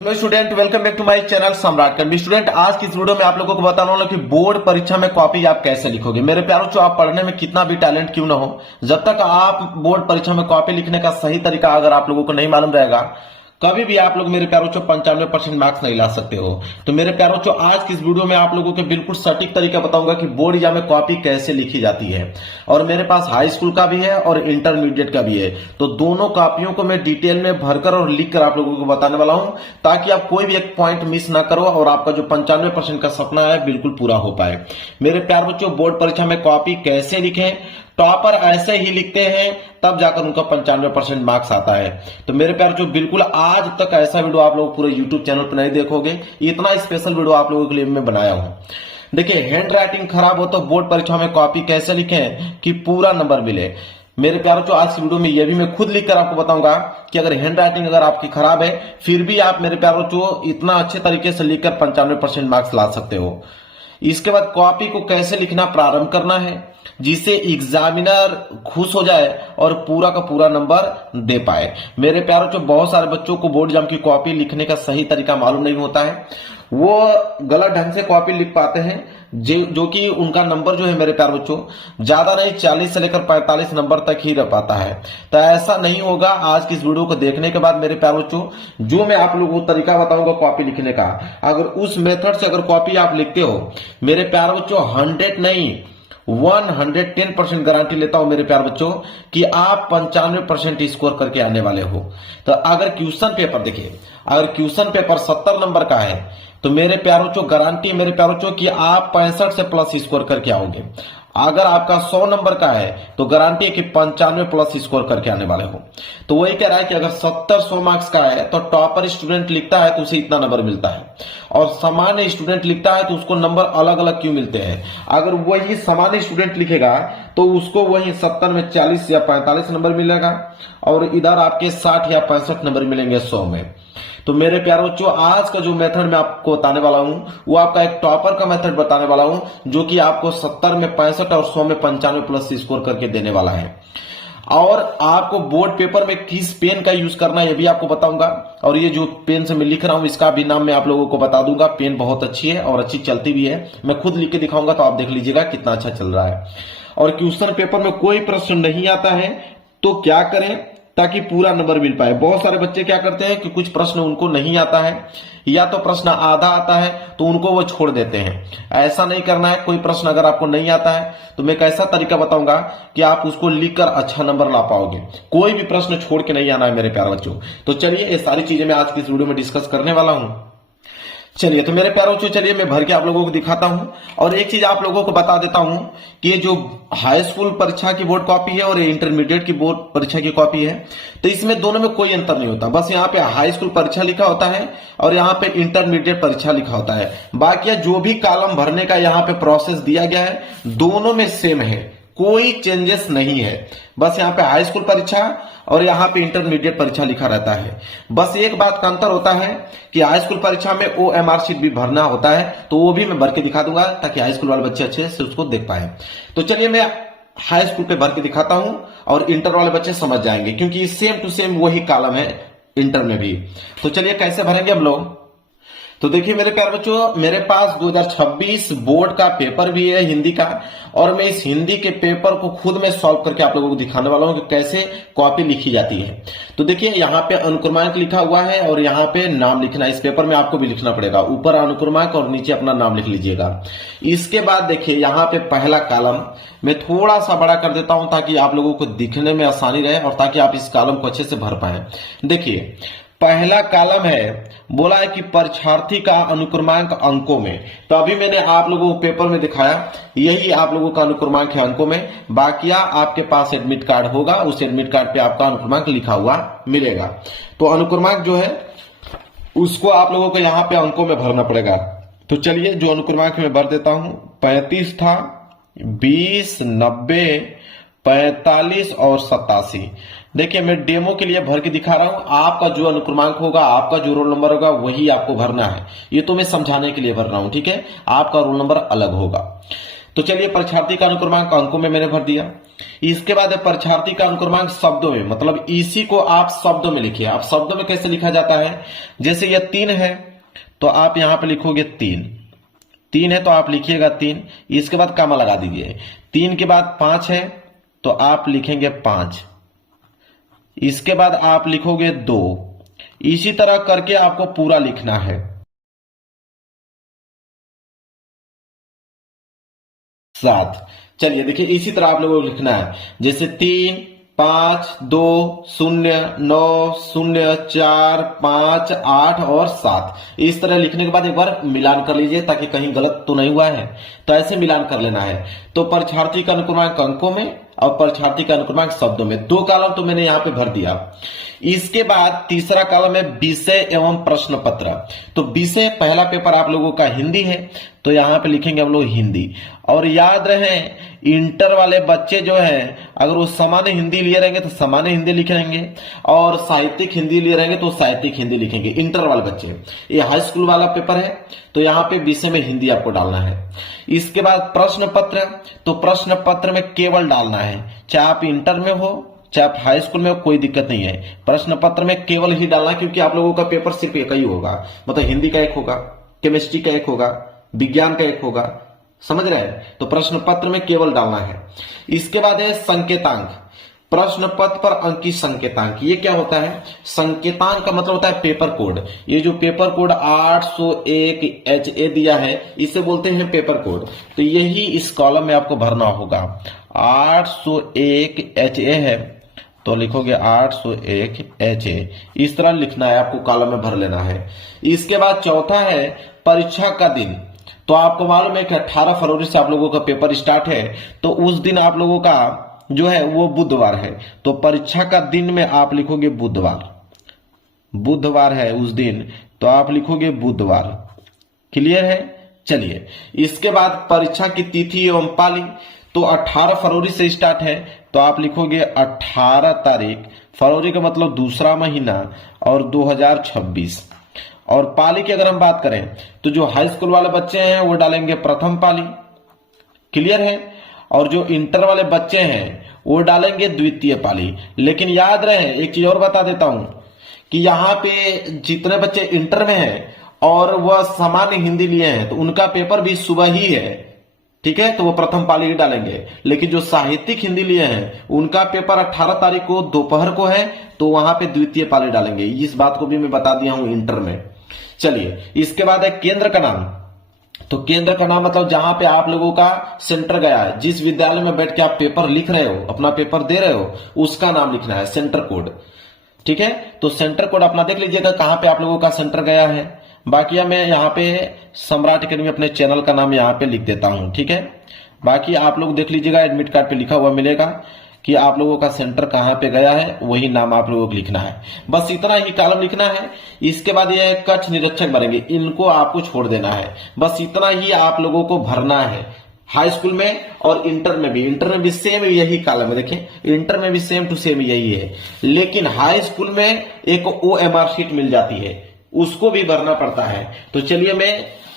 Hello student, welcome back to my channel Samrat कर। Student, आज की इस वीडियो में आप लोगों को बताने वाला हूं कि बोर्ड परीक्षा में कॉपी आप कैसे लिखोगे। मेरे प्यारों, जो आप पढ़ने में कितना भी टैलेंट क्यों ना हो, जब तक आप बोर्ड परीक्षा में कॉपी लिखने का सही तरीका अगर आप लोगों को नहीं मालूम रहेगा, कभी भी आप लोग मेरे प्यारों जो 95% मार्क्स नहीं ला सकते हो। तो मेरे प्यारों जो आज की इस वीडियो में आप लोगों के बिल्कुल सटीक तरीका बताऊंगा कि बोर्ड एग्जाम में कॉपी कैसे लिखी जाती है। और मेरे पास हाई स्कूल का भी है और इंटरमीडिएट का भी है, तो दोनों कॉपियों को मैं डिटेल में भरकर और लिखकर आप लोगों को बताने वाला हूं, ताकि आप कोई भी एक पॉइंट मिस ना करो और आपका जो 95% का सपना है बिल्कुल पूरा हो पाए। मेरे प्यार बच्चों, बोर्ड परीक्षा में कॉपी कैसे लिखें, टॉपर ऐसे ही लिखते हैं तब जाकर उनका 95% मार्क्स आता है। तो मेरे प्यार जो बिल्कुल आज तक ऐसा वीडियो आप लोग पूरे यूट्यूब चैनल पर नहीं देखोगे, इतना स्पेशल वीडियो आप लोगों के लिए मैं बनाया हूं। देखिए, हैंड राइटिंग खराब हो तो बोर्ड परीक्षा में कॉपी कैसे लिखें कि पूरा नंबर मिले। मेरे प्यारों, जो आज की वीडियो में यह भी मैं खुद लिखकर आपको बताऊंगा कि अगर हैंड राइटिंग अगर आपकी खराब है, फिर भी आप मेरे प्यारों जो इतना अच्छे तरीके से लिखकर 95% मार्क्स ला सकते हो। इसके बाद कॉपी को कैसे लिखना प्रारंभ करना है, जिससे एग्जामिनर खुश हो जाए और पूरा का पूरा नंबर दे पाए। मेरे प्यारों, जो बहुत सारे बच्चों को बोर्ड एग्जाम की कॉपी लिखने का सही तरीका मालूम नहीं होता है, वो गलत ढंग से कॉपी लिख पाते हैं, जो कि उनका नंबर जो है मेरे प्यार बच्चों ज्यादा नहीं 40 से लेकर 45 नंबर तक ही रह पाता है। तो ऐसा नहीं होगा। आज की इस वीडियो को देखने के बाद मेरे प्यार बच्चों, जो मैं आप लोगों को तरीका बताऊंगा कॉपी लिखने का, अगर उस मेथड से अगर कॉपी आप लिखते हो, मेरे प्यार बच्चों 100 नहीं 110% गारंटी लेता हूं मेरे प्यार बच्चों कि आप 95% स्कोर करके आने वाले हो। तो अगर क्वेश्चन पेपर देखिए, अगर क्वेश्चन पेपर 70 नंबर का है, तो मेरे प्यारों जो गारंटी मेरे प्यारों जो कि आप 65 से प्लस स्कोर करके आओगे। अगर आपका 100 नंबर का है तो गारंटी है कि 95 प्लस स्कोर करके आने वाले हो। तो वही कह रहा है कि अगर 70-100 मार्क्स का है तो टॉपर स्टूडेंट लिखता है तो उसे इतना नंबर मिलता है, और सामान्य स्टूडेंट लिखता है तो उसको नंबर अलग अलग क्यों मिलते हैं। अगर वही सामान्य स्टूडेंट लिखेगा तो उसको वही 70 में 40 या 45 नंबर मिलेगा, और इधर आपके 60 या 65 नंबर मिलेंगे 100 में। तो मेरे प्यारों, जो आज का जो मेथड मैं आपको बताने वाला हूं, वो आपका एक टॉपर का मेथड बताने वाला हूं, जो कि आपको 70 में 65 और 100 में 95 प्लस स्कोर करके देने वाला है। और आपको बोर्ड पेपर में किस पेन का यूज करना है ये भी आपको बताऊंगा, और ये जो पेन से मैं लिख रहा हूं इसका भी नाम मैं आप लोगों को बता दूंगा। पेन बहुत अच्छी है और अच्छी चलती भी है, मैं खुद लिख के दिखाऊंगा तो आप देख लीजिएगा कितना अच्छा चल रहा है। और क्वेश्चन पेपर में कोई प्रश्न नहीं आता है तो क्या करें ताकि पूरा नंबर मिल पाए। बहुत सारे बच्चे क्या करते हैं कि कुछ प्रश्न उनको नहीं आता है, या तो प्रश्न आधा आता है तो उनको वो छोड़ देते हैं। ऐसा नहीं करना है। कोई प्रश्न अगर आपको नहीं आता है तो मैं कैसा तरीका बताऊंगा कि आप उसको लिखकर अच्छा नंबर ला पाओगे। कोई भी प्रश्न छोड़ के नहीं आना है मेरे प्यारे बच्चों। तो चलिए, ये सारी चीजें मैं आज की इस वीडियो में डिस्कस करने वाला हूं। चलिए, तो मेरे प्यारों, चलिए मैं भर के आप लोगों को दिखाता हूं। और एक चीज आप लोगों को बता देता हूं कि ये जो हाई स्कूल परीक्षा की बोर्ड कॉपी है और ये इंटरमीडिएट की बोर्ड परीक्षा की कॉपी है, तो इसमें दोनों में कोई अंतर नहीं होता। बस यहाँ पे हाई स्कूल परीक्षा लिखा होता है और यहाँ पे इंटरमीडिएट परीक्षा लिखा होता है। बाकी जो भी कॉलम भरने का यहाँ पे प्रोसेस दिया गया है, दोनों में सेम है, कोई चेंजेस नहीं है। बस यहाँ पे हाई स्कूल परीक्षा और यहाँ पे इंटरमीडिएट परीक्षा लिखा रहता है। बस एक बात का अंतर होता है कि हाई स्कूल परीक्षा में OMR शीट भी भरना होता है, तो वो भी मैं भर के दिखा दूंगा ताकि हाई स्कूल वाले बच्चे अच्छे से उसको देख पाए। तो चलिए मैं हाई स्कूल पे भर के दिखाता हूं और इंटर वाले बच्चे समझ जाएंगे, क्योंकि सेम टू सेम वही कॉलम है इंटर में भी। तो चलिए कैसे भरेंगे हम लोग। तो देखिए मेरे प्यारे बच्चों, मेरे पास 2026 बोर्ड का पेपर भी है हिंदी का, और मैं इस हिंदी के पेपर को खुद में सॉल्व करके आप लोगों को दिखाने वाला हूं कि कैसे कॉपी लिखी जाती है। तो देखिए, यहाँ पे अनुक्रमांक लिखा हुआ है और यहाँ पे नाम लिखना। इस पेपर में आपको भी लिखना पड़ेगा, ऊपर अनुक्रमांक और नीचे अपना नाम लिख लीजिएगा। इसके बाद देखिए, यहाँ पे पहला कॉलम मैं थोड़ा सा बड़ा कर देता हूं ताकि आप लोगों को दिखने में आसानी रहे और ताकि आप इस कॉलम को अच्छे से भर पाए। देखिए, पहला कॉलम है, बोला है कि परीक्षार्थी का अनुक्रमांक अंकों में। तो अभी मैंने आप लोगों को पेपर में दिखाया, यही आप लोगों का अनुक्रमांक है अंकों में। बाकी आपके पास एडमिट कार्ड होगा, उस एडमिट कार्ड पे आपका अनुक्रमांक लिखा हुआ मिलेगा। तो अनुक्रमांक जो है उसको आप लोगों को यहाँ पे अंकों में भरना पड़ेगा। तो चलिए, जो अनुक्रमांक में भर देता हूं, 35 था, 20, 90, 45 और 87। देखिए, मैं डेमो के लिए भर के दिखा रहा हूं। आपका जो अनुक्रमांक होगा, आपका जो रोल नंबर होगा, वही आपको भरना है। ये तो मैं समझाने के लिए भर रहा हूं, ठीक है। आपका रोल नंबर अलग होगा। तो चलिए परीक्षार्थी का अनुक्रमांक अंकों में मैंने भर दिया। इसके बाद परीक्षार्थी का अनुक्रमांक शब्दों में, मतलब इसी को आप शब्दों में लिखिए। आप शब्दों में कैसे लिखा जाता है, जैसे यह 3 है तो आप यहां पे लिखोगे 3 है तो आप लिखिएगा 3, इसके बाद कामा लगा दीजिए। 3 के बाद 5 है तो आप लिखेंगे 5, इसके बाद आप लिखोगे 2। इसी तरह करके आपको पूरा लिखना है। 7। चलिए देखिए इसी तरह आप लोगों को लिखना है, जैसे 3 5 2 0 9 0 4 5 8 और 7। इस तरह लिखने के बाद एक बार मिलान कर लीजिए ताकि कहीं गलत तो नहीं हुआ है, तो ऐसे मिलान कर लेना है। तो परीक्षार्थी का अनुक्रमांक अंकों में और परीक्षार्थी का अनुक्रमांक शब्दों में, 2 कॉलम तो मैंने यहां पे भर दिया। इसके बाद तीसरा कॉलम है विषय एवं प्रश्न पत्र। तो विषय पहला पेपर आप लोगों का हिंदी है तो यहां पे लिखेंगे हम लोग हिंदी। और याद रहे इंटर वाले बच्चे जो है अगर वो सामान्य हिंदी लिए रहेंगे तो सामान्य हिंदी लिखेंगे, और साहित्यिक हिंदी लिए रहेंगे तो साहित्यिक हिंदी लिखेंगे। इंटर वाले बच्चे, ये हाई स्कूल वाला पेपर है तो यहाँ पे विषय में हिंदी आपको डालना है। इसके बाद प्रश्न पत्र, तो प्रश्न पत्र में केवल डालना है, चाहे आप इंटर में हो चाहे आप हाई स्कूल में हो, कोई दिक्कत नहीं है। प्रश्न पत्र में केवल ही डालना, क्योंकि आप लोगों का पेपर सिर्फ एक ही होगा, मतलब हिंदी का एक होगा, केमिस्ट्री का एक होगा, विज्ञान का एक होगा, समझ रहे हैं। तो प्रश्न पत्र में केवल डालना है। इसके बाद है संकेतांक। प्रश्न पत्र पर अंकित संकेतांक, ये क्या होता है? संकेतांक का मतलब होता है पेपर कोड। ये जो पेपर कोड 801 HA दिया है इसे बोलते हैं पेपर कोड। तो यही इस कॉलम में आपको भरना होगा। 801 HA है तो लिखोगे 801 HA, इस तरह लिखना है आपको, कॉलम में भर लेना है। इसके बाद चौथा है परीक्षा का दिन। तो आपको मालूम है कि 18 फरवरी से आप लोगों का पेपर स्टार्ट है, तो उस दिन आप लोगों का जो है वो बुधवार है, तो परीक्षा का दिन में आप लिखोगे बुधवार है उस दिन तो आप लिखोगे बुधवार। क्लियर है? चलिए इसके बाद परीक्षा की तिथि एवं पाली, तो 18 फरवरी से स्टार्ट है तो आप लिखोगे 18 तारीख, फरवरी का मतलब दूसरा महीना, और 2026। और पाली की अगर हम बात करें तो जो हाई स्कूल वाले बच्चे हैं वो डालेंगे प्रथम पाली। क्लियर है? और जो इंटर वाले बच्चे हैं वो डालेंगे द्वितीय पाली। लेकिन याद रहे एक चीज और बता देता हूं कि यहाँ पे जितने बच्चे इंटर में हैं और वह सामान्य हिंदी लिए हैं तो उनका पेपर भी सुबह ही है, ठीक है, तो वो प्रथम पाली ही डालेंगे। लेकिन जो साहित्यिक हिंदी लिए हैं उनका पेपर 18 तारीख को दोपहर को है तो वहां पे द्वितीय पाली डालेंगे। इस बात को भी मैं बता दिया हूं इंटर में। चलिए इसके बाद है केंद्र का नाम। तो केंद्र का नाम मतलब जहां पे आप लोगों का सेंटर गया है, जिस विद्यालय में बैठ के आप पेपर लिख रहे हो, अपना पेपर दे रहे हो, उसका नाम लिखना है, सेंटर कोड। ठीक है, तो सेंटर कोड अपना देख लीजिएगा कहां पे आप लोगों का सेंटर गया है। बाकी मैं यहाँ पे सम्राट एकेडमी अपने चैनल का नाम यहाँ पे लिख देता हूं, ठीक है। बाकी आप लोग देख लीजिएगा, एडमिट कार्ड पे लिखा हुआ मिलेगा कि आप लोगों का सेंटर कहां पे गया है, वही नाम आप लोगों को लिखना है। बस इतना ही कॉलम लिखना है। इसके बाद ये कक्ष निरीक्षक बनेंगे, इनको आपको छोड़ देना है। बस इतना ही आप लोगों को भरना है। हाई स्कूल में और इंटर में भी सेम यही कॉलम है। देखिए इंटर में भी सेम टू सेम यही है, लेकिन हाई स्कूल में एक OMR शीट मिल जाती है, उसको भी भरना पड़ता है। तो चलिए मैं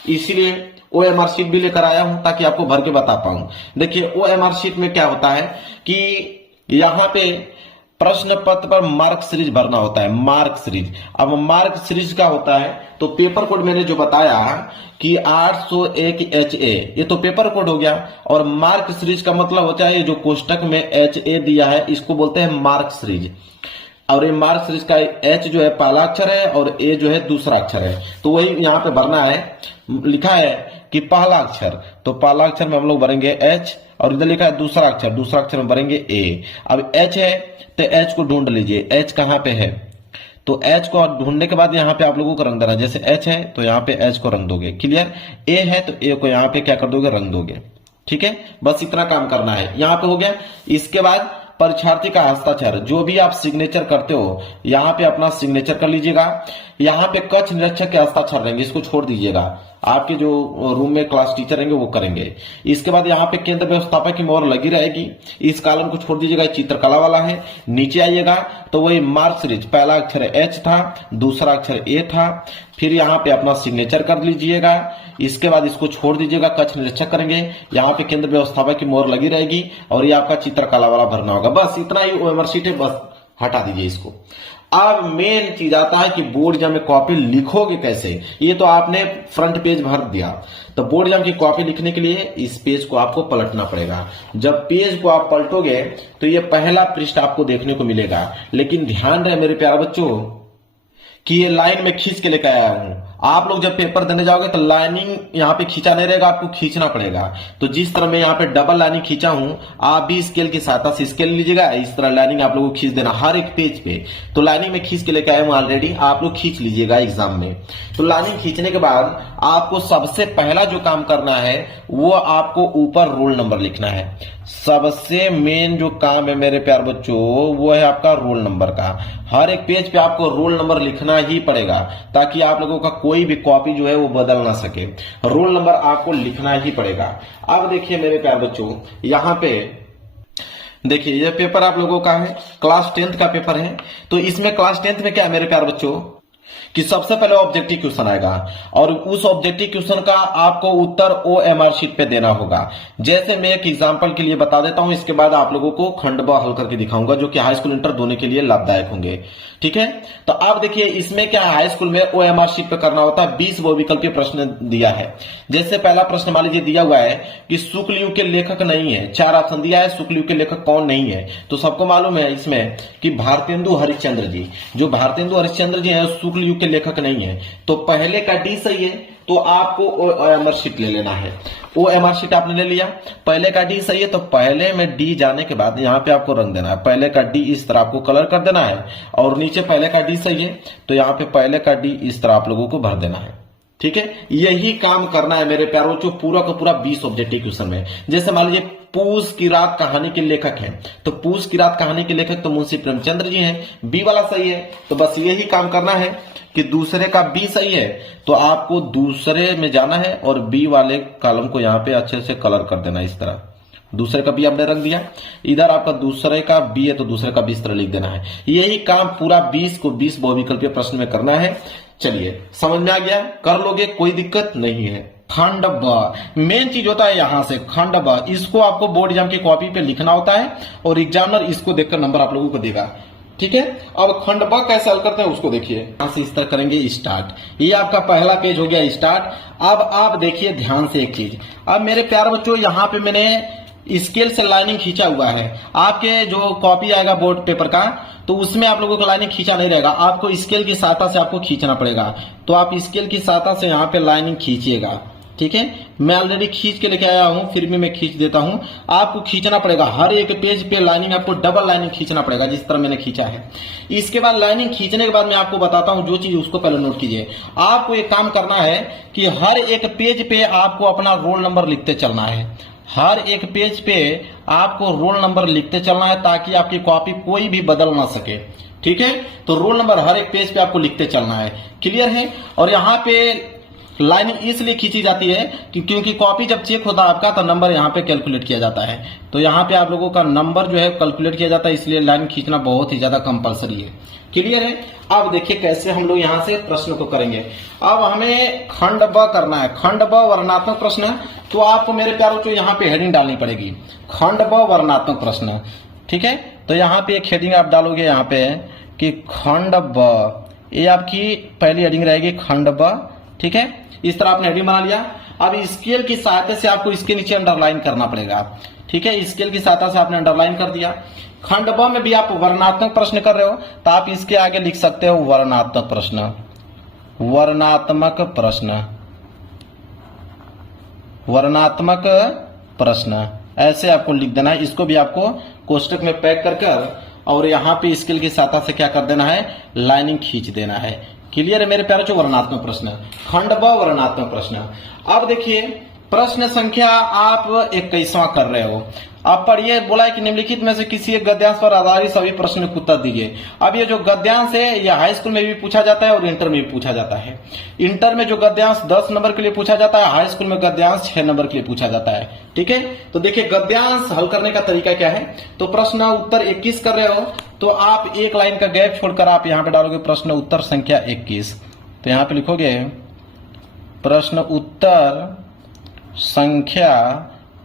इसीलिए OMR शीट भी लेकर आया हूं ताकि आपको भर के बता पाऊं। देखिए OMR शीट में क्या होता है कि यहां पे प्रश्न पत्र पर मार्क सीरीज भरना होता है, मार्क सीरीज। अब मार्क सीरीज का होता है तो पेपर कोड मैंने जो बताया कि 801 HA, ये तो पेपर कोड हो गया। और मार्क सीरीज का मतलब होता है जो कोष्टक में HA दिया है इसको बोलते हैं मार्क सीरीज। और ये मार्क सीरीज का H जो है पहला अक्षर है और A जो है दूसरा अक्षर है, तो वही यहाँ पे भरना है। लिखा है कि पहला अक्षर, तो पहला अक्षर में हम लोग भरेंगे H, और इधर लिखा है दूसरा अक्षर में भरेंगे A। अब H है तो H को ढूंढ लीजिए, H कहाँ पे है, तो H को ढूंढने के बाद यहाँ पे आप लोगों को रंग देना। जैसे H है तो यहाँ पे H को रंग दोगे। क्लियर? A है तो A को यहाँ पे क्या कर दोगे, रंग दोगे। ठीक है, बस इतना काम करना है, यहाँ पे हो गया। इसके बाद परीक्षार्थी का हस्ताक्षर, जो भी आप सिग्नेचर करते हो यहाँ पे अपना सिग्नेचर कर लीजिएगा। यहाँ पे कक्ष निरीक्षक के हस्ताक्षर रहेंगे, इसको छोड़ दीजिएगा, आपके जो रूम में क्लास टीचर रहेंगे वो करेंगे। इसके बाद यहाँ पे केंद्र व्यवस्थापक की मोहर लगी रहेगी, इस कॉलम को छोड़ दीजिएगा, चित्रकला वाला है। नीचे आइएगा तो वही मार्क सीरीज, पहला अक्षर H था, दूसरा अक्षर A था, फिर यहाँ पे अपना सिग्नेचर कर लीजिएगा। इसके बाद इसको छोड़ दीजिएगा, कक्ष निरीक्षक करेंगे, यहाँ पे केंद्र व्यवस्थापक की मोहर लगी रहेगी और ये आपका चित्रकला वाला भरना होगा। बस इतना ही ओएमआर शीट है, बस हटा दीजिए इसको। अब मेन चीज आता है कि बोर्ड एग्जाम में कॉपी लिखोगे कैसे। ये तो आपने फ्रंट पेज भर दिया, तो बोर्ड एग्जाम की कॉपी लिखने के लिए इस पेज को आपको पलटना पड़ेगा। जब पेज को आप पलटोगे तो ये पहला पृष्ठ आपको देखने को मिलेगा, लेकिन ध्यान रहे मेरे प्यारे बच्चों कि ये लाइन में खींच के लेकर आया हूं। आप लोग जब पेपर देने जाओगे तो लाइनिंग यहाँ पे खींचा नहीं रहेगा, आपको खींचना पड़ेगा। तो जिस तरह मैं यहाँ पे डबल लाइनिंग खींचा हूं, आप भी स्केल की सहायता से स्केल लीजिएगा, इस तरह लाइनिंग आप लोगों को खींच देना हर एक पेज पे। तो लाइनिंग में खींच के लेके आया हूं ऑलरेडी, आप लोग खींच लीजिएगा एग्जाम में। तो लाइनिंग खींचने के बाद आपको सबसे पहला जो काम करना है वो आपको ऊपर रोल नंबर लिखना है। सबसे मेन जो काम है मेरे प्यार बच्चों वो है आपका रोल नंबर का। हर एक पेज पे आपको रोल नंबर लिखना ही पड़ेगा ताकि आप लोगों का कोई भी कॉपी जो है वो बदल ना सके। रोल नंबर आपको लिखना ही पड़ेगा। अब देखिए मेरे प्यार बच्चों, यहाँ पे देखिए ये पेपर आप लोगों का है, क्लास 10th का पेपर है। तो इसमें क्लास 10th में क्या है मेरे प्यार बच्चों कि सबसे पहले ऑब्जेक्टिव क्वेश्चन आएगा और उस ऑब्जेक्टिव क्वेश्चन का आपको उत्तर ओएमआर शीट पे देना होगा। जैसे मैं एक एग्जांपल के लिए बता देता हूं, इसके बाद आप लोगों को खंड ब हल करके दिखाऊंगा जो कि हाई स्कूल इंटर दोनों के लिए लाभदायक होंगे। ठीक है, तो आप देखिए इसमें क्या हाई स्कूल में ओएमआर शीट पे करना होता है। 20 बहुविकल्पीय प्रश्न दिया है। जैसे पहला प्रश्न मान लीजिए दिया हुआ है कि शुक्ल युग के लेखक नहीं है, 4 ऑप्शन दिया है, शुक्ल युग के लेखक कौन नहीं है। तो सबको मालूम है इसमें कि भारतेंदु हरिश्चंद्र जी, जो भारतेंदु हरिश्चंद्र जी है शुक्ल युग के लेखक नहीं है। तो पहले का डी सही है, तो आपको ओएमआर शीट ले लेना है। ओएमआर शीट आपने ले लिया, पहले का डी सही है तो पहले में डी जाने के बाद यहाँ पे आपको रंग देना है। पहले का डी इस तरह आपको कलर कर देना है और नीचे पहले का डी सही है तो यहाँ पे पहले का डी इस तरह आप लोगों को भर देना है। ठीक है, यही काम करना है मेरे प्यारों जो पूरा का पूरा 20 ऑब्जेक्टिव क्वेश्चन में। जैसे मान लीजिए पूस की रात कहानी के लेखक हैं, तो पूस की रात कहानी के लेखक तो मुंशी प्रेमचंद्र जी हैं, बी वाला सही है। तो बस यही काम करना है कि दूसरे का बी सही है तो आपको दूसरे में जाना है और बी वाले कॉलम को यहाँ पे अच्छे से कलर कर देना। इस तरह दूसरे का बी आपने रख दिया, इधर आपका दूसरे का बी है तो दूसरे का बी इस तरह लिख देना है। यही काम पूरा 20 को 20 बहुविकल्पीय प्रश्न में करना है। चलिए समझ में आ गया, कर लोगे, कोई दिक्कत नहीं है। खंड ब मेन चीज होता है यहां से खंड ब, इसको आपको बोर्ड एग्जाम की कॉपी पे लिखना होता है और एग्जामिनर इसको देखकर नंबर आप लोगों को देगा। ठीक है, अब खंड ब कैसे हल करते हैं उसको देखिए। यहां से इस तरह करेंगे स्टार्ट, ये आपका पहला पेज हो गया स्टार्ट। अब आप देखिए ध्यान से एक चीज, अब मेरे प्यारे बच्चों यहाँ पे मैंने स्केल से लाइनिंग खींचा हुआ है। आपके जो कॉपी आएगा बोर्ड पेपर का तो उसमें आप लोगों को लाइनिंग खींचा नहीं रहेगा, आपको स्केल की सहायता से आपको खींचना पड़ेगा। तो आप स्केल की सहायता से यहाँ पे लाइनिंग खींचिएगा। ठीक है, मैं ऑलरेडी खींच के लेके आया हूं, फिर भी मैं खींच देता हूं। आपको खींचना पड़ेगा हर एक पेज पे लाइनिंग, आपको डबल लाइनिंग खींचना पड़ेगा जिस तरह मैंने खींचा है। इसके बाद लाइनिंग खींचने के बाद मैं आपको बताता हूं जो चीज उसको पहले नोट कीजिए। आपको एक काम करना है कि हर एक पेज पे आपको अपना रोल नंबर लिखते चलना है। हर एक पेज पे आपको रोल नंबर लिखते चलना है ताकि आपकी कॉपी कोई भी बदल ना सके। ठीक है, तो रोल नंबर हर एक पेज पे आपको लिखते चलना है। क्लियर है, और यहाँ पे लाइनिंग इसलिए खींची जाती है कि क्योंकि कॉपी जब चेक होता है आपका तो नंबर यहाँ पे कैलकुलेट किया जाता है। तो यहाँ पे आप लोगों का नंबर जो है कैलकुलेट किया जाता है, इसलिए लाइन खींचना बहुत ही ज्यादा कंपलसरी है। क्लियर है, अब देखिए कैसे हम लोग यहाँ से प्रश्न को करेंगे। अब हमें खंड ब करना है, खंड ब वर्णनात्मक प्रश्न। तो आपको मेरे प्यारों को यहाँ पे हेडिंग डालनी पड़ेगी, खंड ब वर्णनात्मक प्रश्न। ठीक है, तो यहाँ पे एक हेडिंग आप डालोगे यहाँ पे कि खंड ब, ये आपकी पहली हेडिंग रहेगी खंड ब। ठीक है, इस तरह आपने हेडिंग बना लिया। अब स्केल की सहायता से आपको इसके नीचे अंडरलाइन करना पड़ेगा। ठीक है, स्केल की सहायता से आपने अंडरलाइन कर दिया। खंड ब में भी आप वर्णनात्मक प्रश्न कर रहे हो तो आप इसके आगे लिख सकते हो वर्णनात्मक प्रश्न, वर्णनात्मक प्रश्न, वर्णनात्मक प्रश्न, ऐसे आपको लिख देना है। इसको भी आपको कोष्टक में पैक कर कर और यहाँ पे स्केल की सहायता से क्या कर देना है, लाइनिंग खींच देना है। क्लियर है मेरे प्यारे, जो वर्णनात्मक प्रश्न, खंड ब वर्णनात्मक प्रश्न। अब देखिए प्रश्न संख्या आप 21वां कर रहे हो। अब पढ़िए, बोला है कि निम्नलिखित में से किसी एक गद्यांश पर आधारित सभी प्रश्न को उत्तर दीजिए। अब ये जो गद्यांश है ये हाई स्कूल में भी पूछा जाता है और इंटर में भी पूछा जाता है। इंटर में जो गद्यांश 10 नंबर के लिए पूछा जाता है, हाई स्कूल में गद्यांश 6 नंबर के लिए पूछा जाता है। ठीक है, तो देखिए गद्यांश हल करने का तरीका क्या है। तो प्रश्न उत्तर 21 कर रहे हो तो आप एक लाइन का गैप छोड़कर आप यहाँ पे डालोगे प्रश्न उत्तर संख्या 21। तो यहाँ पे लिखोगे प्रश्न उत्तर संख्या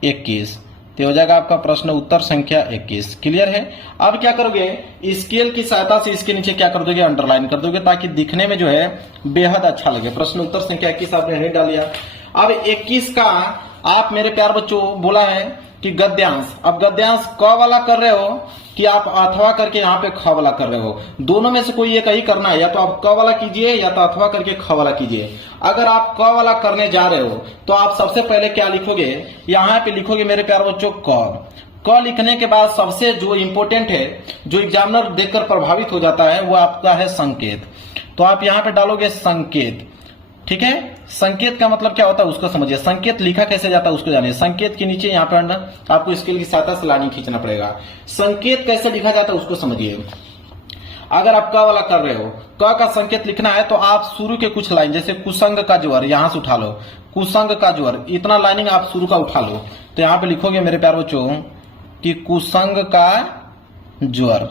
21, तो हो जाएगा आपका प्रश्न उत्तर संख्या 21। क्लियर है। अब क्या करोगे, स्केल की सहायता से इसके नीचे क्या कर दोगे, अंडरलाइन कर दोगे, ताकि दिखने में जो है बेहद अच्छा लगे। प्रश्न उत्तर संख्या 21 आपने नहीं डाल दिया। अब 21 का आप मेरे प्यार बच्चों बोला है कि गद्यांश, अब गद्यांश क वाला कर रहे हो कि आप अथवा करके यहाँ पे ख वाला कर रहे हो, दोनों में से कोई एक ही करना है, या तो आप क वाला कीजिए या तो अथवा करके ख वाला कीजिए। अगर आप क वाला करने जा रहे हो तो आप सबसे पहले क्या लिखोगे, यहाँ पे लिखोगे मेरे प्यार बच्चों क लिखने के बाद सबसे जो इंपोर्टेंट है, जो एग्जामिनर देखकर प्रभावित हो जाता है, वो आपका है संकेत। तो आप यहाँ पे डालोगे संकेत। ठीक है, संकेत का मतलब क्या होता है उसको समझिए, संकेत लिखा कैसे जाता है उसको जानिए। संकेत के नीचे यहाँ पे आपको स्केल की सहायता से लाइन खींचना पड़ेगा। संकेत कैसे लिखा जाता है उसको समझिए। अगर आप क वाला कर रहे हो, क का संकेत लिखना है तो आप शुरू के कुछ लाइन, जैसे कुसंग का ज्वर यहां से उठा लो, कुसंग का ज्वर, इतना लाइनिंग आप शुरू का उठा लो। तो यहाँ पे लिखोगे मेरे प्यारे बच्चों कि कुसंग का ज्वर,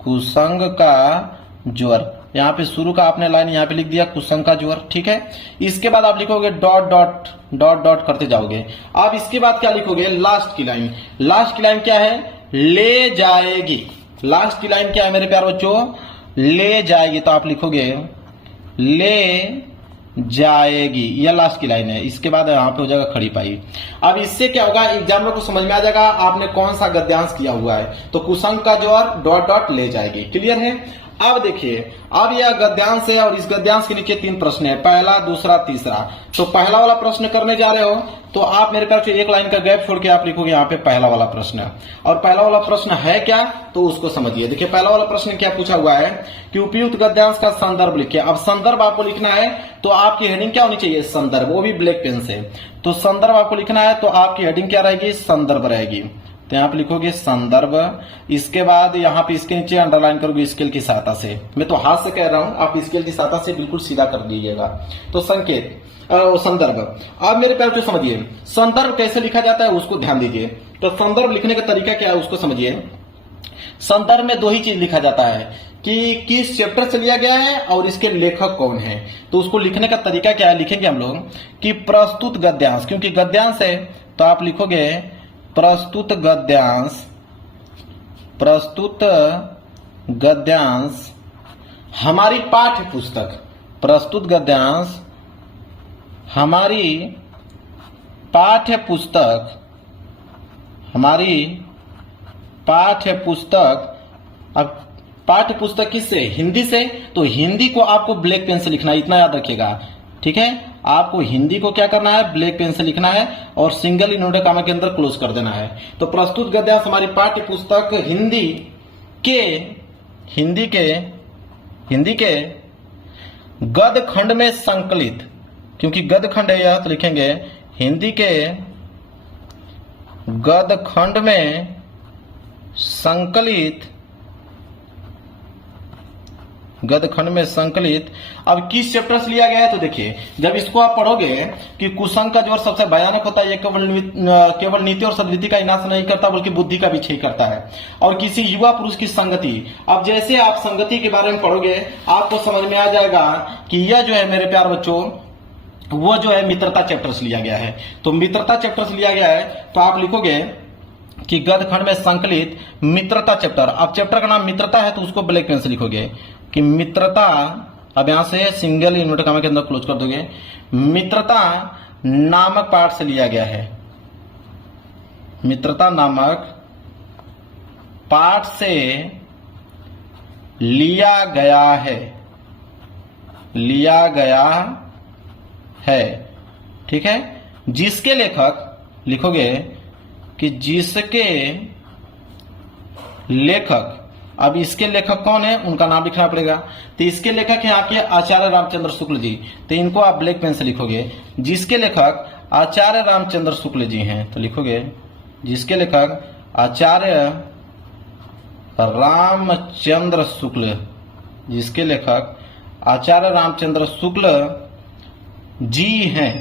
कुसंग का ज्वर, यहाँ पे शुरू का आपने लाइन यहाँ पे लिख दिया कुसंग का ज्वर। ठीक है, इसके बाद आप लिखोगे डॉट डॉट डॉट डॉट करते जाओगे। अब इसके बाद क्या लिखोगे, लास्ट की लाइन। लास्ट की लाइन क्या है, ले जाएगी। लास्ट की लाइन क्या है मेरे प्यारे बच्चों, ले जाएगी। तो आप लिखोगे ले जाएगी, यह लास्ट की लाइन है। इसके बाद यहाँ पे हो जाएगा खड़ी पाई। अब इससे क्या होगा, एग्जामिनर को समझ में आ जाएगा आपने कौन सा गद्यांश किया हुआ है। तो कुसंग का ज्वर डॉट डॉट ले जाएगी। क्लियर है। अब देखिए, अब यह गद्यांश है और इस गद्यांश के नीचे 3 प्रश्न है, पहला, दूसरा, तीसरा। तो पहला वाला प्रश्न करने जा रहे हो तो आप मेरे पास एक लाइन का गैप छोड़ के आप लिखोगे यहाँ पे पहला वाला प्रश्न। और पहला वाला प्रश्न है क्या, तो उसको समझिए। देखिए पहला वाला प्रश्न क्या पूछा हुआ है कि उपयुक्त गद्यांश का संदर्भ लिखिए। अब संदर्भ आपको लिखना है तो आपकी हेडिंग क्या होनी चाहिए, संदर्भ, वो भी ब्लैक पेन से। तो संदर्भ आपको लिखना है तो आपकी हेडिंग क्या रहेगी, संदर्भ रहेगी। तो यहाँ पे लिखोगे संदर्भ। इसके बाद यहाँ पे इसके नीचे अंडरलाइन करोगे स्केल की सहायता से। मैं तो हाथ से कह रहा हूं, आप स्केल की सहायता से बिल्कुल सीधा कर दीजिएगा। तो संकेत संदर्भ। अब मेरे प्यारे बच्चों समझिए संदर्भ कैसे लिखा जाता है उसको ध्यान दीजिए। तो संदर्भ लिखने का तरीका क्या है उसको समझिए। संदर्भ में 2 ही चीज लिखा जाता है कि किस चैप्टर से लिया गया है और इसके लेखक कौन है। तो उसको लिखने का तरीका क्या है, लिखेंगे हम लोग कि प्रस्तुत गद्यांश, क्योंकि गद्यांश है तो आप लिखोगे प्रस्तुत गद्यांश। प्रस्तुत गद्यांश हमारी पाठ्य पुस्तक, प्रस्तुत गद्यांश हमारी पाठ्य पुस्तक, हमारी पाठ्य पुस्तक। अब पाठ्य पुस्तक किससे, हिंदी से। तो हिंदी को आपको ब्लैक पेन से लिखना है, इतना याद रखिएगा। ठीक है, आपको हिंदी को क्या करना है, ब्लैक पेन से लिखना है और सिंगल इन्वर्टेड कॉमा के अंदर क्लोज कर देना है। तो प्रस्तुत गद्यांश हमारी पाठ्य पुस्तक हिंदी के गद्य खंड में संकलित, क्योंकि गद्य खंड है यह, तो लिखेंगे हिंदी के गद्य खंड में संकलित, गद्य खंड में संकलित। अब किस चैप्टर से लिया गया है, तो देखिए जब इसको आप पढ़ोगे कि कुसंग का ज्वर सबसे भयानक होता है, यह केवल नीति और सद्वृत्ति का विनाश नहीं करता बल्कि बुद्धि का भी क्षय करता है। और किसी युवा पुरुष की संगति, अब जैसे आप संगति के बारे में पढ़ोगे आपको समझ में आ जाएगा कि यह जो है मेरे प्यार बच्चों वो जो है मित्रता चैप्टर से लिया गया है। तो मित्रता चैप्टर से लिया गया है तो आप लिखोगे कि गद्य खंड में संकलित मित्रता चैप्टर। अब चैप्टर का नाम मित्रता है तो उसको ब्लैक पेन से लिखोगे कि मित्रता। अब यहां से सिंगल इन्वर्टेड कॉमा के अंदर क्लोज कर दोगे। मित्रता नामक पाठ से लिया गया है, मित्रता नामक पाठ से लिया गया है, लिया गया है। ठीक है, जिसके लेखक लिखोगे कि जिसके लेखक, अब इसके लेखक कौन है उनका नाम लिखना पड़ेगा। तो इसके लेखक हैं आपके आचार्य रामचंद्र शुक्ल जी, तो इनको आप ब्लैक पेन से लिखोगे। जिसके लेखक आचार्य रामचंद्र शुक्ल जी हैं तो लिखोगे जिसके लेखक आचार्य रामचंद्र शुक्ल, जिसके लेखक आचार्य रामचंद्र शुक्ल जी हैं,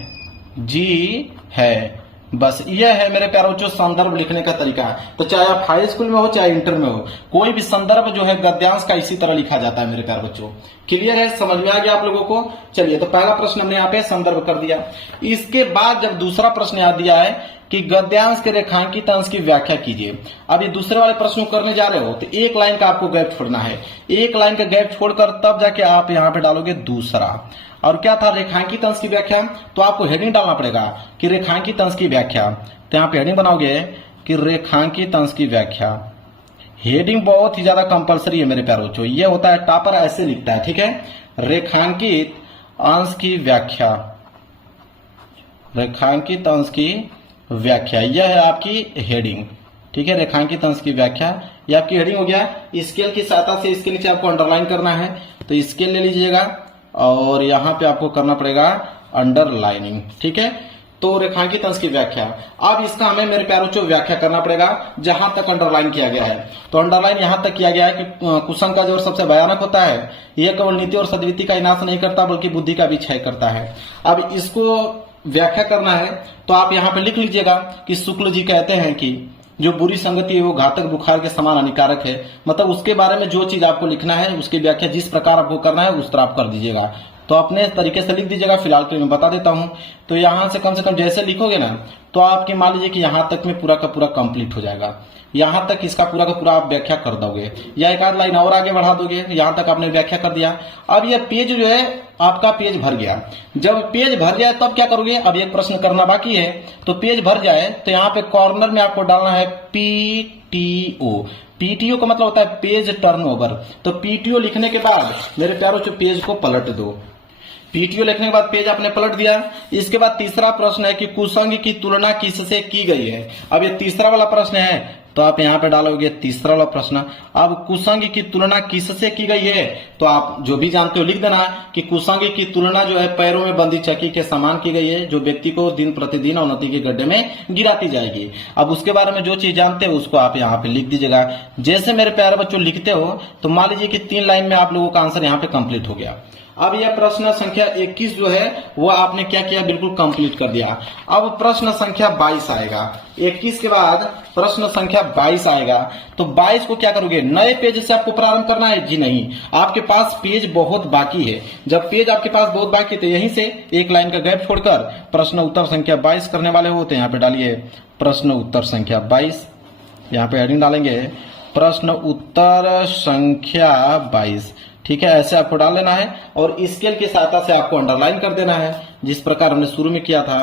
जी है। बस यह है मेरे प्यारे बच्चों संदर्भ लिखने का तरीका। तो चाहे आप हाई स्कूल में हो चाहे इंटर में हो, कोई भी संदर्भ जो है गद्यांश का इसी तरह लिखा जाता है मेरे प्यारे बच्चों। क्लियर है, समझ में आ गया आप लोगों को? चलिए, तो पहला प्रश्न हमने यहाँ पे संदर्भ कर दिया। इसके बाद जब दूसरा प्रश्न याद दिया है कि गद्यांश के रेखांकित अंश की व्याख्या कीजिए। अब ये दूसरे वाले प्रश्न को करने जा रहे हो तो एक लाइन का आपको गैप छोड़ना है। एक लाइन का गैप छोड़कर तब जाके आप यहाँ पे डालोगे दूसरा। और क्या था? रेखांकित अंश की व्याख्या। तो आपको हेडिंग डालना पड़ेगा कि रेखांकित अंश की व्याख्या। तो यहाँ पे हेडिंग बनाओगे कि रेखांकित अंश की व्याख्या। हेडिंग बहुत ही ज्यादा कंपलसरी है मेरे प्यारे बच्चों। ये होता है टॉपर ऐसे लिखता है, ठीक है? रेखांकित अंश की व्याख्या, रेखांकित अंश की व्याख्या, यह है आपकी हेडिंग, ठीक है? रेखांकित अंश की व्याख्या, यह आपकी हेडिंग हो गया। स्केल की सहायता से इसके नीचे आपको अंडरलाइन करना है, तो स्केल ले लीजिएगा और यहां पे आपको करना पड़ेगा अंडरलाइनिंग, ठीक है? तो रेखांकित अंश की व्याख्या। अब इसका हमें मेरे प्यारे बच्चों व्याख्या करना पड़ेगा जहां तक अंडरलाइन किया गया है। तो अंडरलाइन यहां तक किया गया है कि कुसंग का जोर सबसे भयानक होता है, यह केवल नीति और सद्विति का विनाश नहीं करता बल्कि बुद्धि का भी क्षय करता है। अब इसको व्याख्या करना है तो आप यहाँ पे लिख लीजिएगा कि शुक्ल जी कहते हैं कि जो बुरी संगति है वो घातक बुखार के समान हानिकारक है। मतलब उसके बारे में जो चीज आपको लिखना है उसकी व्याख्या जिस प्रकार आपको करना है उस तरह आप कर दीजिएगा। तो अपने तरीके से लिख दीजिएगा। फिलहाल के लिए मैं बता देता हूं। तो यहां से कम जैसे लिखोगे ना तो आपके मान लीजिए कि यहां तक में पूरा का पूरा कंप्लीट हो जाएगा। यहां तक इसका पूरा का पूरा आप व्याख्या कर दोगे या एक आध लाइन और आगे बढ़ा दोगे। यहां तक आपने व्याख्या कर दिया। अब यह पेज जो है आपका पेज भर गया। जब पेज भर जाए तब क्या करोगे? अब एक प्रश्न करना बाकी है। तो पेज भर जाए तो यहाँ पे कॉर्नर में आपको डालना है PTO। PTO का मतलब होता है पेज टर्नओवर। तो PTO लिखने के बाद मेरे प्यारों से पेज को पलट दो। PTO लिखने के बाद पेज आपने पलट दिया। इसके बाद तीसरा प्रश्न है कि कुसंग की तुलना किससे की गई है। अब ये तीसरा वाला प्रश्न है तो आप यहाँ पे डालोगे तीसरा वाला प्रश्न। अब कुसंग की तुलना किससे की गई है तो आप जो भी जानते हो लिख देना कि कुसंग की तुलना जो है पैरों में बंदी चक्की के समान की गई है जो व्यक्ति को दिन प्रतिदिन अवनति के गड्ढे में गिराती जाएगी। अब उसके बारे में जो चीज जानते हो उसको आप यहाँ पे लिख दीजिएगा। जैसे मेरे प्यारे बच्चों लिखते हो तो मान लीजिए कि 3 लाइन में आप लोगों का आंसर यहाँ पे कंप्लीट हो गया। अब यह प्रश्न संख्या 21 जो है वो आपने क्या किया? बिल्कुल कंप्लीट कर दिया। अब प्रश्न संख्या 22 आएगा। 21 के बाद प्रश्न संख्या 22 आएगा। तो 22 को क्या करोगे? नए पेज से आपको प्रारंभ करना है? जी नहीं, आपके पास पेज बहुत बाकी है। जब पेज आपके पास बहुत बाकी है तो यहीं से एक लाइन का गैप छोड़कर प्रश्न उत्तर संख्या 22 करने वाले हो तो यहाँ पे डालिए प्रश्न उत्तर संख्या 22। यहाँ पे हेडिंग डालेंगे प्रश्न उत्तर संख्या 22, ठीक है? ऐसे आपको डाल लेना है और स्केल की सहायता से आपको अंडरलाइन कर देना है जिस प्रकार हमने शुरू में किया था।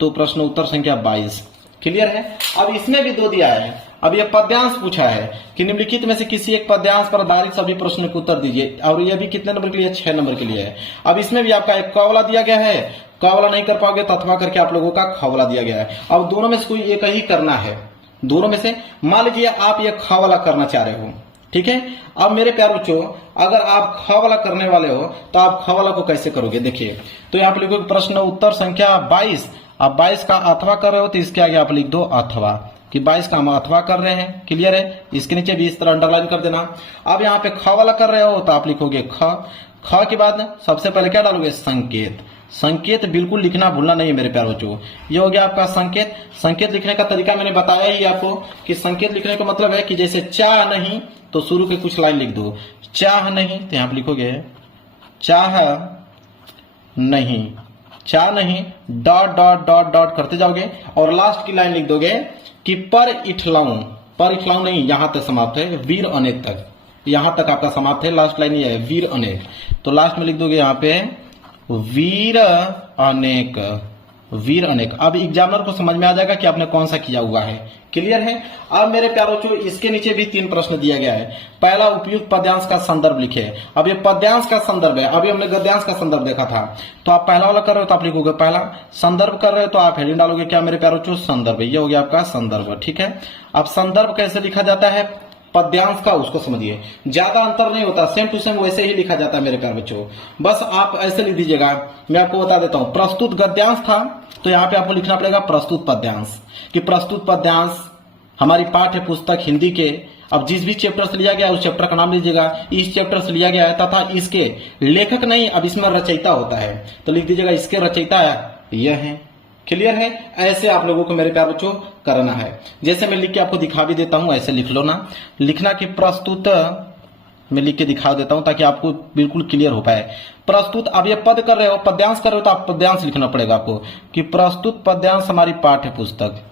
तो प्रश्न उत्तर संख्या 22 क्लियर है। अब इसमें भी 2 दिया है। अब यह पद्यांश पूछा है कि निम्नलिखित में से किसी एक पद्यांश पर आधारित सभी प्रश्नों के उत्तर दीजिए। और यह भी कितने नंबर के लिए? 6 नंबर के लिए है। अब इसमें भी आपका एक क वाला दिया गया है। क वाला नहीं कर पाओगे तो अथवा करके आप लोगों का ख वाला दिया गया है। अब दोनों में से कोई एक ही करना है। दोनों में से मान लीजिए आप ये ख वाला करना चाह रहे हो, ठीक है? अब मेरे प्यारे बच्चों अगर आप ख वाला करने वाले हो तो आप ख वाला को कैसे करोगे? देखिए, तो यहाँ पे लिखोगे प्रश्न उत्तर संख्या 22। अब 22 का अथवा कर रहे हो तो इसके आगे आप लिख दो अथवा कि 22 का हम अथवा कर रहे हैं। क्लियर है? इसके नीचे भी इस तरह अंडरलाइन कर देना। अब यहाँ पे ख वाला कर रहे हो तो आप लिखोगे ख। ख के बाद सबसे पहले क्या डालोगे? संकेत। संकेत बिल्कुल लिखना भूलना नहीं है मेरे प्यारे बच्चों। ये हो गया आपका संकेत। संकेत लिखने का तरीका मैंने बताया ही आपको कि संकेत लिखने का मतलब है कि जैसे चाह नहीं तो शुरू के कुछ लाइन लिख दो। चाह नहीं तो यहां पर लिखोगे चाह नहीं, चाह नहीं डॉट डॉट डॉट डॉट करते जाओगे और लास्ट की लाइन लिख दोगे कि पर इठलाऊं। पर इठलाऊं नहीं, यहां तक समाप्त है, वीर अनेक तक, यहां तक आपका समाप्त है। लास्ट लाइन ये है वीर अनेक। तो लास्ट में लिख दोगे यहां पे वीर अनेक, वीर अनेक। अब एग्जामिनर को समझ में आ जाएगा कि आपने कौन सा किया हुआ है। क्लियर है? अब मेरे प्यारों बच्चों इसके नीचे भी 3 प्रश्न दिया गया है। पहला उपयुक्त पद्यांश का संदर्भ लिखे। अब ये पद्यांश का संदर्भ है। अभी हमने गद्यांश का संदर्भ देखा था। तो आप पहला वाला कर रहे हो तो आप लिखोगे पहला। संदर्भ कर रहे हो तो आप हेडिंग डालोगे क्या मेरे प्यारों बच्चों? संदर्भ। ये हो गया आपका संदर्भ, ठीक है? अब संदर्भ कैसे लिखा जाता है पद्यांश का उसको समझिए। ज्यादा अंतर नहीं होता, सेम टू सेम वैसे ही लिखा जाता है मेरे प्यारे बच्चों। बस आप ऐसे लिख दीजिएगा। मैं आपको बता देता हूं, प्रस्तुत गद्यांश था तो यहाँ पे आपको लिखना पड़ेगा प्रस्तुत पद्यांश। कि प्रस्तुत पद्यांश हमारी पाठ्य पुस्तक हिंदी के अब जिस भी चैप्टर से लिया गया उस चैप्टर का नाम लीजिएगा। इस चैप्टर से लिया गया है तथा इसके लेखक नहीं, अब इसमें रचयिता होता है तो लिख दीजिएगा इसके रचयिता यह है। क्लियर है? ऐसे आप लोगों को मेरे प्यारे बच्चों करना है। जैसे मैं लिख के आपको दिखा भी देता हूं, ऐसे लिख लो ना, लिखना कि प्रस्तुत, मैं लिख के दिखा देता हूं ताकि आपको बिल्कुल क्लियर हो पाए। प्रस्तुत, अब ये पद कर रहे हो, पद्यांश कर रहे हो तो आप पद्यांश लिखना पड़ेगा आपको कि प्रस्तुत पद्यांश हमारी पाठ्य पुस्तक।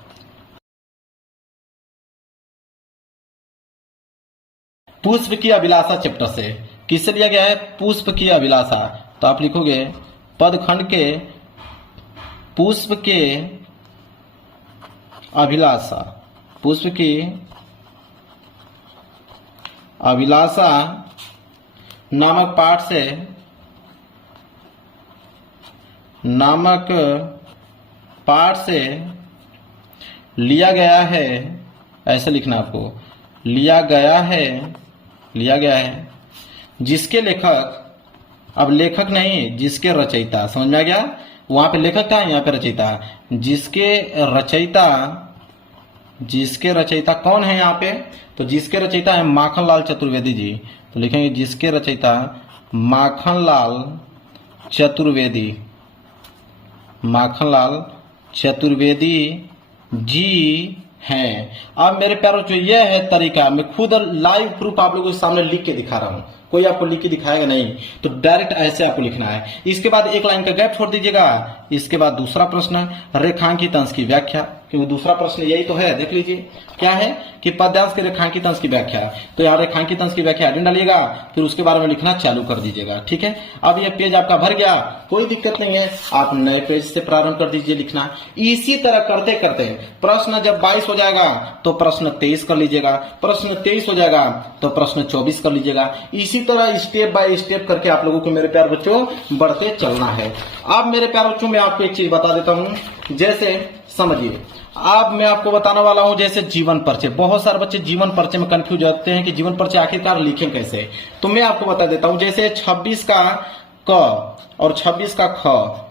पुष्प की अभिलाषा चैप्टर से किससे लिया गया है? पुष्प की अभिलाषा। तो आप लिखोगे पदखंड के पुष्प के अभिलाषा, पुष्प की अभिलाषा नामक पाठ से, नामक पाठ से लिया गया है, ऐसे लिखना आपको, लिया गया है जिसके लेखक, अब लेखक नहीं, जिसके रचयिता, समझ में आ गया? वहां पे लेखक था, यहाँ पे रचयिता। जिसके रचयिता कौन है यहाँ पे? तो जिसके रचयिता है माखनलाल चतुर्वेदी जी। तो लिखेंगे जिसके रचयिता माखनलाल चतुर्वेदी, माखनलाल चतुर्वेदी जी हैं। अब मेरे प्यारों जो ये है तरीका, मैं खुद लाइव प्रूफ आप लोगों के सामने लिख के दिखा रहा हूं, कोई आपको लिख के दिखाएगा नहीं, तो डायरेक्ट ऐसे आपको लिखना है। इसके बाद एक लाइन का गैप छोड़ दीजिएगा। इसके बाद दूसरा प्रश्न, रेखांकित अंश की व्याख्या, क्योंकि दूसरा प्रश्न यही तो है, देख लीजिए क्या है कि पद्यांश के रेखांकित अंश की व्याख्या। तो यहाँ रेखांकित अंश की व्याख्या हेडिंग डालिएगा, फिर उसके बारे में लिखना चालू कर दीजिएगा। ठीक है, अब ये पेज आपका भर गया, कोई दिक्कत नहीं है, आप नए पेज से प्रारंभ कर दीजिए लिखना। इसी तरह करते करते प्रश्न जब 22 हो जाएगा तो प्रश्न 23 कर लीजिएगा, प्रश्न 23 हो जाएगा तो प्रश्न 24 कर लीजिएगा। इसी तरह स्टेप बाय स्टेप करके आप लोगों को मेरे प्यारे बच्चों बढ़ते चलना है। अब मेरे प्यारे बच्चों मैं आपको एक चीज बता देता हूं, जैसे समझिए, अब मैं आपको बताने वाला हूं जैसे जीवन परिचय। बहुत सारे बच्चे जीवन परिचय में कंफ्यूज होते हैं कि जीवन परिचय आखिरकार लिखें कैसे। तो मैं आपको बता देता हूं, जैसे 26 का क और 26 का ख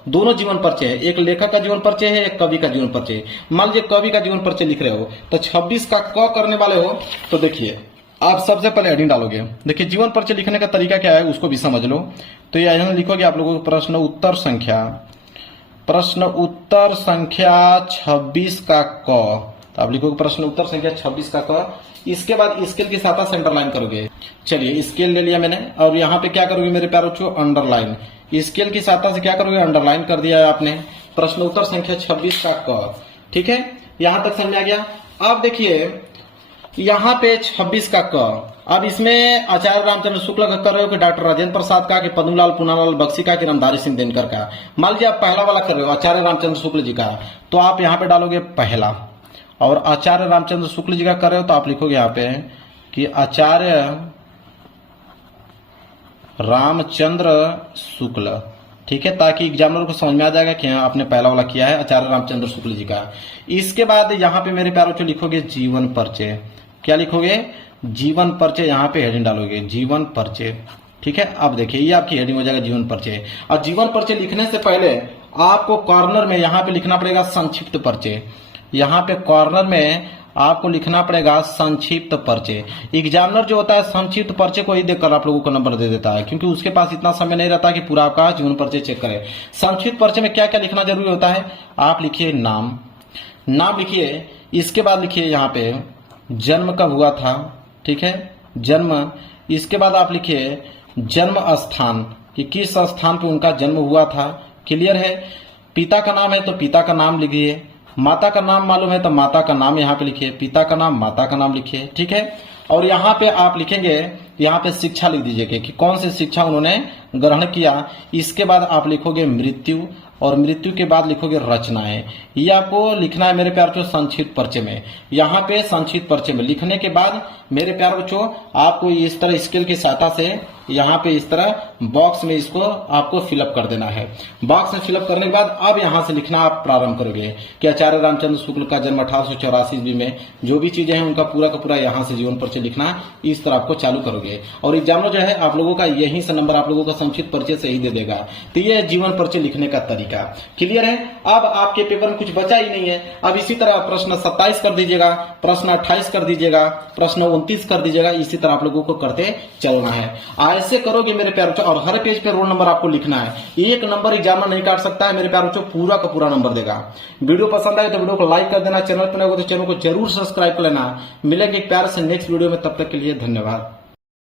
दोनों जीवन परिचय है। एक लेखक का जीवन परिचय है, एक कवि का जीवन परिचय। मान लीजिए कवि का जीवन परिचय लिख रहे हो तो 26 का क करने वाले हो तो देखिए आप सबसे पहले हेडिंग डालोगे। देखिए जीवन परिचय लिखने का तरीका क्या है उसको भी समझ लो। तो ये लिखोगे आप लोगों को प्रश्न उत्तर संख्या 26 का क। तो आप लिखोगे प्रश्न उत्तर संख्या 26 का क। इसके बाद स्केल की सहायता से अंडरलाइन करोगे। चलिए स्केल ले लिया मैंने, और यहाँ पे क्या करोगे मेरे प्यारे बच्चों? अंडरलाइन। स्केल की सहायता से क्या करोगे? अंडरलाइन कर दिया है आपने प्रश्न उत्तर संख्या 26 का क। ठीक है, यहां तक समझ आ गया। अब देखिए यहाँ पे 26 का क, अब इसमें आचार्य रामचंद्र शुक्ल का कर रहे हो कि डॉक्टर राजेंद्र प्रसाद का, कि पद्मलाल पूनालाल बख्शी का, कि रामधारी सिंह दिनकर का। मान लीजिए आप पहला वाला कर रहे हो आचार्य रामचंद्र शुक्ल जी का, तो आप यहाँ पे डालोगे पहला। और आचार्य रामचंद्र शुक्ल जी का कर रहे हो तो आप लिखोगे यहाँ पे कि आचार्य रामचंद्र शुक्ल। ठीक है, ताकि एग्जामिनर को समझ में आ जाएगा कि आपने पहला वाला किया है आचार्य रामचंद्र शुक्ल जी का। इसके बाद यहाँ पे मेरे प्यारों को लिखोगे जीवन परिचय। क्या लिखोगे? जीवन परिचय। यहाँ पे हेडिंग डालोगे जीवन परिचय। ठीक है, अब देखिए ये आपकी हेडिंग हो जाएगा जीवन परिचय। और जीवन परिचय लिखने से पहले आपको कॉर्नर में यहाँ पे लिखना पड़ेगा संक्षिप्त परिचय। यहाँ पे कॉर्नर में आपको लिखना पड़ेगा संक्षिप्त परिचय। एग्जामिनर जो होता है संक्षिप्त परिचय को ही देखकर आप लोगों को नंबर दे देता है, क्योंकि उसके पास इतना समय नहीं रहता कि पूरा आपका जीवन परिचय चेक करे। संक्षिप्त परिचय में क्या क्या लिखना जरूरी होता है? आप लिखिए नाम लिखिए। इसके बाद लिखिए यहाँ पे जन्म कब हुआ था। ठीक है, जन्म। इसके बाद आप लिखिए जन्म स्थान, कि किस स्थान पे उनका जन्म हुआ था। क्लियर है? पिता का नाम है तो पिता का नाम लिखिए, माता का नाम मालूम है तो माता का नाम यहाँ पे लिखिए, पिता का नाम, माता का नाम लिखिए। ठीक है, और यहाँ पे आप लिखेंगे, यहाँ पे शिक्षा लिख दीजिए कि कौन सी शिक्षा उन्होंने ग्रहण किया। इसके बाद आप लिखोगे मृत्यु, और मृत्यु के बाद लिखोगे रचनाएं। ये आपको लिखना है मेरे प्यार बच्चों संक्षिप्त परिचय में। यहाँ पे संक्षिप्त परिचय में लिखने के बाद मेरे प्यार बच्चों आपको इस तरह स्केल की सहायता से यहाँ पे इस तरह बॉक्स में इसको आपको फिलअप कर देना है। बॉक्स में फिलअप करने के बाद अब यहाँ से लिखना आप प्रारंभ करोगे कि आचार्य रामचंद्र शुक्ल का जन्म 1884 ईस्वी में, जो भी चीजें हैं उनका पूरा का पूरा यहाँ से जीवन परिचय लिखना, इस तरह आपको चालू करोगे। और एग्जामिनर जो है आप लोगों का यहीं से नंबर आप लोगों का संक्षिप्त परिचय से ही दे देगा। तो ये जीवन परिचय लिखने का तरीका। तरीका। क्लियर है? अब आपके पेपर में कुछ बचा ही नहीं है। अब इसी तरह प्रश्न 27 कर दीजिएगा, प्रश्न 28 कर दीजिएगा, प्रश्न 29 कर दीजिएगा। इसी तरह आप लोगों को करते चलना है। ऐसे करोगे मेरे प्यारे बच्चों, और हर पेज पे रोल नंबर आपको लिखना है। एक नंबर एग्जामिनर नहीं काट सकता है मेरे प्यारे बच्चों, पूरा का पूरा नंबर देगा। वीडियो पसंद आए तो वीडियो को लाइक कर देना, चैनल पर नए हो तो चैनल को जरूर सब्सक्राइब कर लेना। मिलेंगे एक प्यार से नेक्स्ट वीडियो में, तब तक के लिए धन्यवाद।